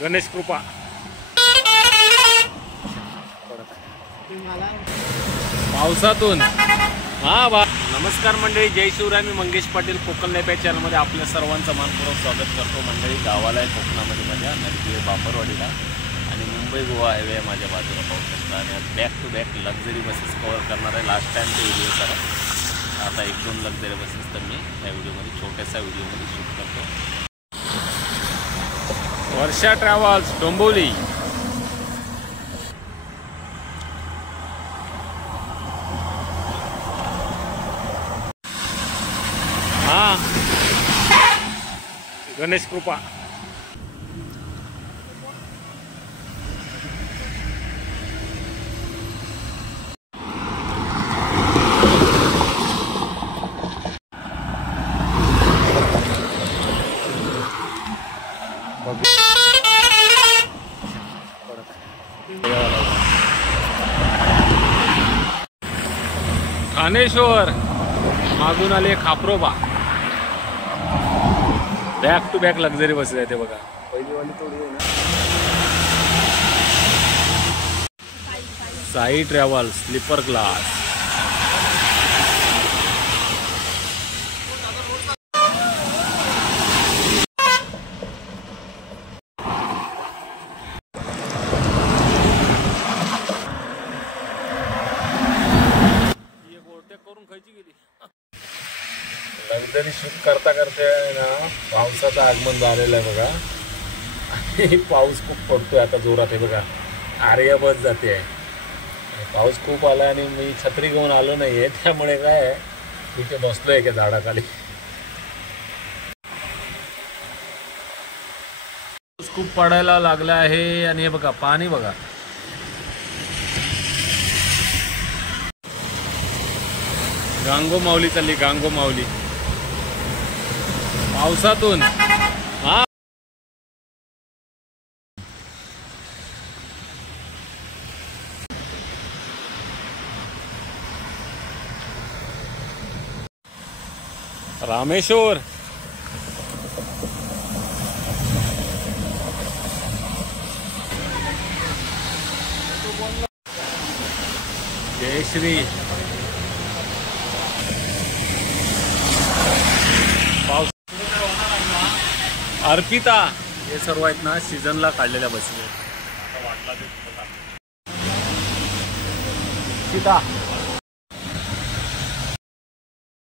गणेश कृपा पावसातून नमस्कार मंडळी, जय शिवराय. मी मंगेश पाटील कोकण लाईफ या चॅनलमध्ये आपल्या सर्वांचं मनपूर्वक स्वागत करतो. मंडळी, गावाला आहे कोकणामध्ये माझ्या नरगिरे बापरवाडीला आणि मुंबई गोवा हायवे आहे माझ्या बाजूला पाहू शकता. आणि back to back luxury buses cover करणार आहे. लास्ट टाइम ते व्हिडिओ करा. आता 1-2 लक्झरी बसेस तर मी या व्हिडिओमध्ये छोट्याशा व्हिडिओमध्ये शूट करतो. वर्षा ट्रॅव्हल्स डोंबिवली. गणेश कृपा ठाणेश्वर मागून आले खापरोबा. Back to back luxury buses आहे ते बघा. पहिली वाली थोडी आहे ना. Sai travel sleeper class. Luxury shoot करता ना पावसाचं आगमन झालेलं आहे बघा. आणि पाऊस खूप पडतोय आता जोरात आहे बघा. आर्या बस जाते आहे. पाऊस खूप आला आणि मी छत्री घेऊन आलो नाही आहे, त्यामुळे काय आहे इथे बसलो आहे का झाडाखाली. पाऊस खूप पडायला लागला आहे आणि हे बघा पाणी बघा. गांगो माऊली चालली, गांगो माऊली पावसातून. रामेश्वर जयश्री पाऊस. अर्पिता हे सर्व आहेत ना सीझनला काढलेल्या बसेस. सीता